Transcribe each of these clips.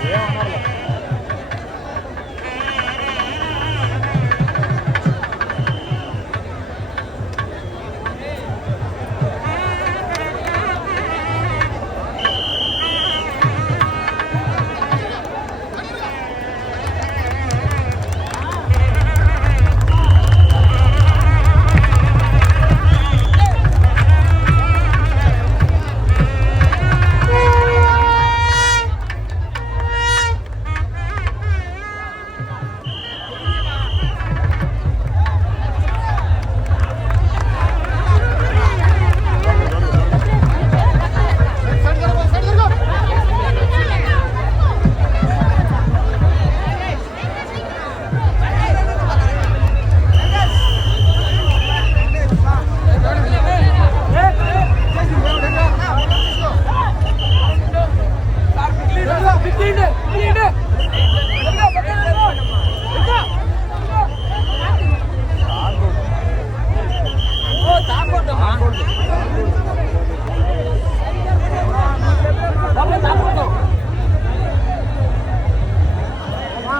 Yeah,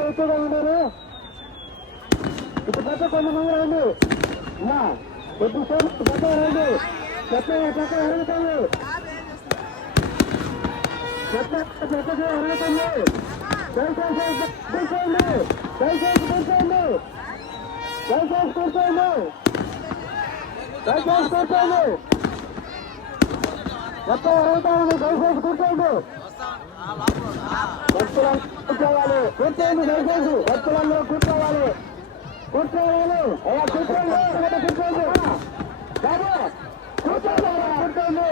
ఎక్కువగా ఉన్నారు. ఇటు పక్క కొంతమంది రండి. అమ్మా కొద్ది సేపు ఇటు పక్క రండి. చెత్త పక్క అరుగుతుంది చెత్త అరుగుతుంది దయచేసి కూర్చోండి దయచేసి కూర్చోండి దయచేసి కూర్చోండి దయచేసి కూర్చోండి చెత్త అరుగుతా దయచేసి కూర్చోండి కూర్చోవాలి. కూర్చోండి దయచేసి భక్తులందరూ కూర్చోవాలి. కూర్చోవాలి. అయ్యా కూర్చోండి. కూర్చోండి. కూర్చోండి. కూర్చోండి.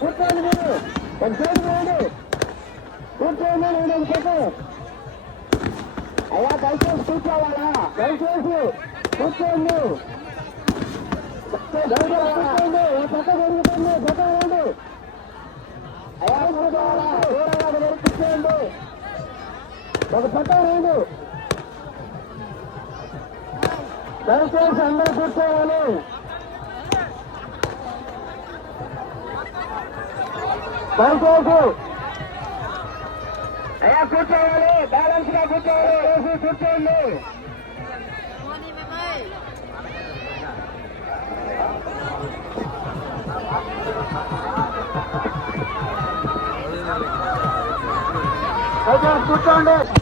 కూర్చోండి మీరు. కొంచెం వేయండి కూర్చోండి నేను చెప్పు అయ్యా దయచేసి కూర్చోవాలా? దయచేసి కూర్చోండి. దయచేసి కూర్చోండి. ఈ పక్క జరుగుతుంది పక్క రండి అయ్యా కూర్చోవాలా దూరంగా మీరు కూర్చోండి ఒక పక్క రండి దయచేసి అందరూ కూర్చోవాలి. దయచేసి. అయ్యా కూర్చోవాలి. బ్యాలెన్స్గా కూర్చోవాలి. వేసి కూర్చోండి. కూర్చోండి.